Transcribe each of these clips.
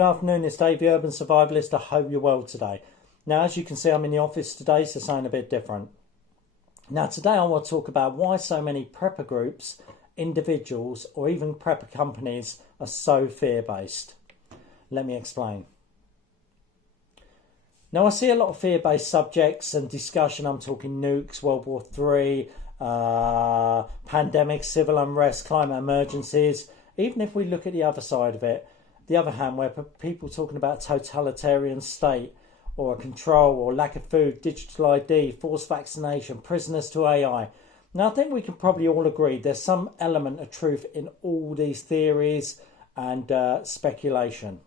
Good afternoon, it's Dave, the Urban Survivalist. I hope you're well today. Now, as you can see, I'm in the office today, so something a bit different. Now, today I want to talk about why so many prepper groups, individuals, or even prepper companies are so fear-based. Let me explain. Now, I see a lot of fear-based subjects and discussion. I'm talking nukes, World War III, pandemics, civil unrest, climate emergencies. Even if we look at the other side of it, the other hand, where people talking about totalitarian state or control or lack of food, digital ID, forced vaccination, prisoners to AI. Now, I think we can probably all agree there's some element of truth in all these theories and speculation.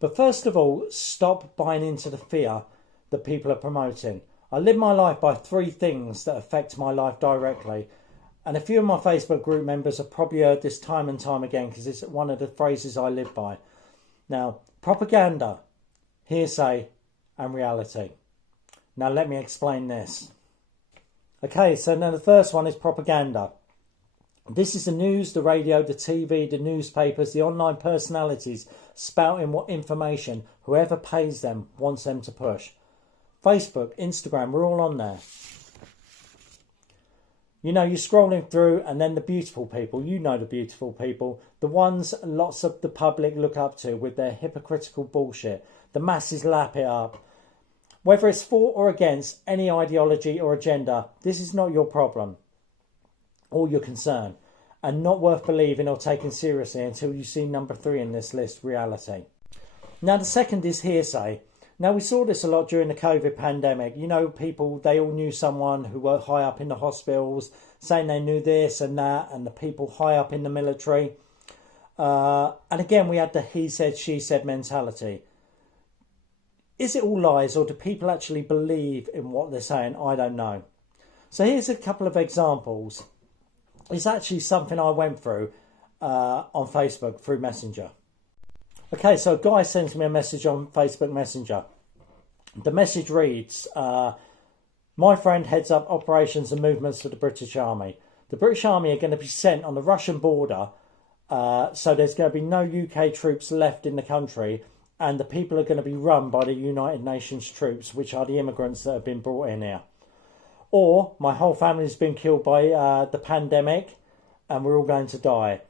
But first of all, stop buying into the fear that people are promoting. I live my life by three things that affect my life directly. And a few of my Facebook group members have probably heard this time and time again because it's one of the phrases I live by. Now, propaganda, hearsay, and reality. Now, let me explain this. Okay, so now the first one is propaganda. This is the news, the radio, the TV, the newspapers, the online personalities spouting what information whoever pays them wants them to push. Facebook, Instagram, we're all on there. You know, you're scrolling through and then the beautiful people, you know the beautiful people, the ones lots of the public look up to with their hypocritical bullshit. The masses lap it up. Whether it's for or against any ideology or agenda, this is not your problem or your concern and not worth believing or taking seriously until you see number 3 in this list, reality. Now, the second is hearsay. Now, we saw this a lot during the COVID pandemic. You know, people, they all knew someone who were high up in the hospitals, saying they knew this and that, and the people high up in the military. And again, we had the he said, she said mentality. Is it all lies, or do people actually believe in what they're saying? I don't know. So here's a couple of examples. It's actually something I went through on Facebook through Messenger. Okay, so a guy sends me a message on Facebook Messenger. The message reads, my friend heads up operations and movements for the British Army. The British Army are going to be sent on the Russian border, so there's going to be no UK troops left in the country, and the people are going to be run by the United Nations troops, which are the immigrants that have been brought in here. Or, my whole family's been killed by the pandemic, and we're all going to die.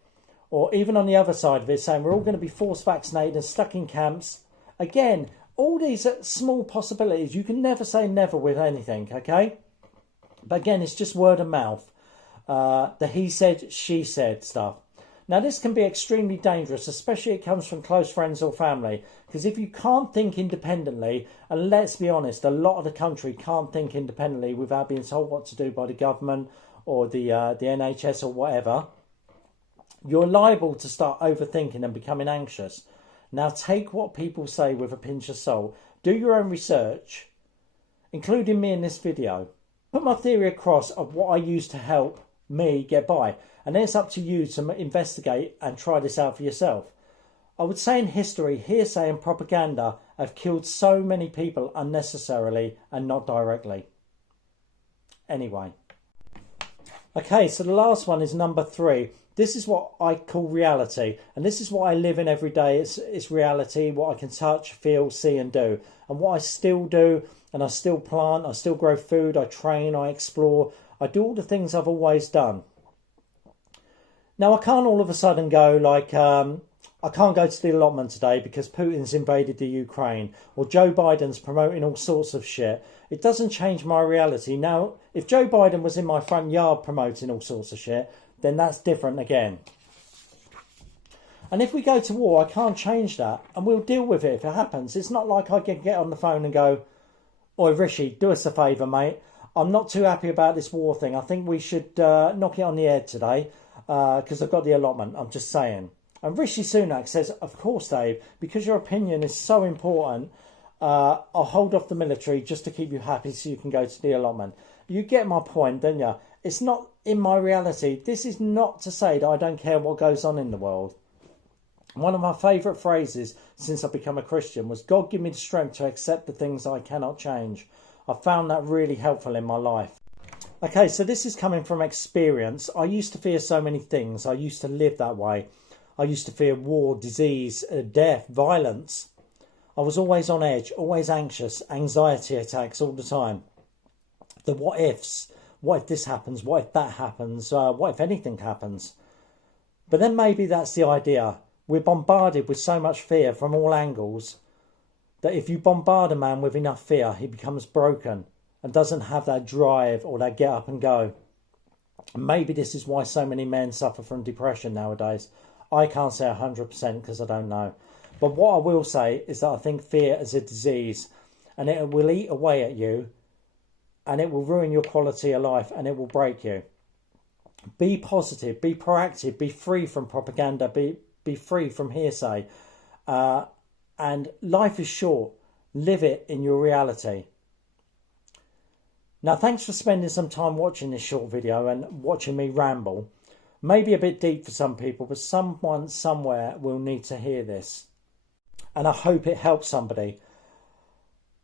Or even on the other side of it, saying we're all going to be forced vaccinated and stuck in camps. Again, all these small possibilities. You can never say never with anything, okay? But again, it's just word of mouth. The he said, she said stuff. Now, this can be extremely dangerous, especially if it comes from close friends or family. Because if you can't think independently, and let's be honest, a lot of the country can't think independently without being told what to do by the government or the NHS or whatever, you're liable to start overthinking and becoming anxious. Now, take what people say with a pinch of salt. Do your own research, including me in this video. Put my theory across of what I use to help me get by. And then it's up to you to investigate and try this out for yourself. I would say in history, hearsay and propaganda have killed so many people unnecessarily and not directly. Anyway. Okay, so the last one is number 3. This is what I call reality, and this is what I live in every day. It's reality, what I can touch, feel, see and do. And what I still do, and I still plant, I still grow food, I train, I explore, I do all the things I've always done. Now, I can't all of a sudden go like, I can't go to the allotment today because Putin's invaded the Ukraine, or Joe Biden's promoting all sorts of shit. It doesn't change my reality. Now, if Joe Biden was in my front yard promoting all sorts of shit, then that's different again. And if we go to war, I can't change that. And we'll deal with it if it happens. It's not like I can get on the phone and go, "Oi, Rishi, do us a favour, mate. I'm not too happy about this war thing. I think we should knock it on the head today because I've got the allotment." I'm just saying. And Rishi Sunak says, "Of course, Dave, because your opinion is so important, I'll hold off the military just to keep you happy so you can go to the allotment." You get my point, don't you? It's not in my reality. This is not to say that I don't care what goes on in the world. One of my favourite phrases since I've become a Christian was, "God give me the strength to accept the things I cannot change." I found that really helpful in my life. Okay, so this is coming from experience. I used to fear so many things. I used to live that way. I used to fear war, disease, death, violence. I was always on edge, always anxious, anxiety attacks all the time. The what ifs. What if this happens? What if that happens? What if anything happens? But then maybe that's the idea. We're bombarded with so much fear from all angles that if you bombard a man with enough fear, he becomes broken and doesn't have that drive or that get up and go. And maybe this is why so many men suffer from depression nowadays. I can't say 100% because I don't know. But what I will say is that I think fear is a disease, and it will eat away at you, and it will ruin your quality of life, and it will break you. Be positive, be proactive, be free from propaganda, be free from hearsay. And life is short. Live it in your reality. Now, thanks for spending some time watching this short video and watching me ramble. Maybe a bit deep for some people, but someone somewhere will need to hear this. And I hope it helps somebody.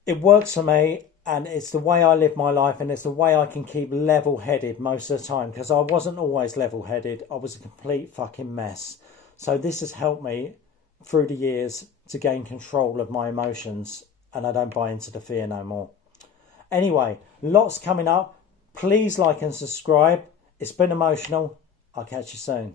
It works for me, and it's the way I live my life, and it's the way I can keep level-headed most of the time, because I wasn't always level-headed. I was a complete fucking mess. So this has helped me through the years to gain control of my emotions, and I don't buy into the fear no more. Anyway, lots coming up. Please like and subscribe. It's been emotional. I'll catch you soon.